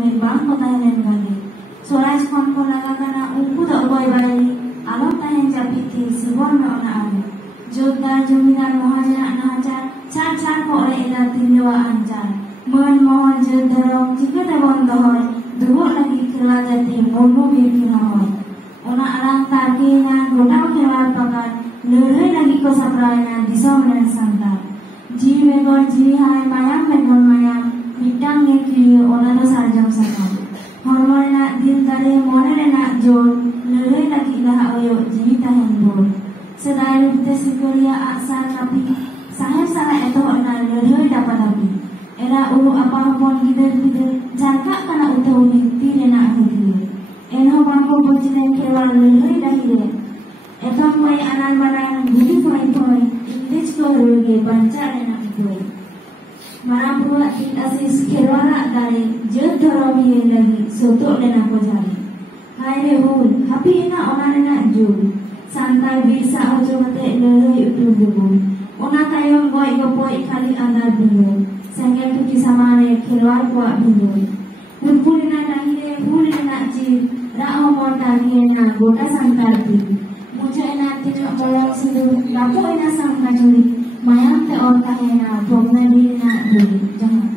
tumit bang ko tahanan gali. Surais kon ko lagakana uku tak boy bali alok tahan japiti sibon na ona ale. Jodar jaminan mohajana nahajar car ko oleh ida tinjawa anjar. Men mohon jodarong jika tabon dohoi dua lagi kelagati mulu bikin hoy. Ona alang tarkina godau kelar pakan leureui lagi ko saprana disomen santar. Ji megol ji hai mayam megol mayam midang nge kiri ona do sarjam sakam. Hormon nak din tare mone nak jol leureui lagi dah oyo ji tahen bol. Sedaya bute sikuria asal tapi sahib salah eto na leureui dapat tapi. Era ulu apa pun gider jangka kana utau binti rena hadirin. Enho bangko bocinen kewal leureui dahire. Eta moy anan banan budi poin English ko ruge banca rena boy. Marang pula tin asis kerwala dare jeut doromi lagi soto rena ko jari. Hai re hul hapi ina ona rena jul. Santai bisa ojo mate leureui utu dubu. Ona tayong goy gopoi kali andar bingung. Sengel tu kisamare kelwar kuat bingung. Nupulina dahire hulina ji rao mondangina goda sangkarti. Muja ena tidak bolong sendu lapo ena sang kajuli mayang te or kahena bomna bilina dulu jangan.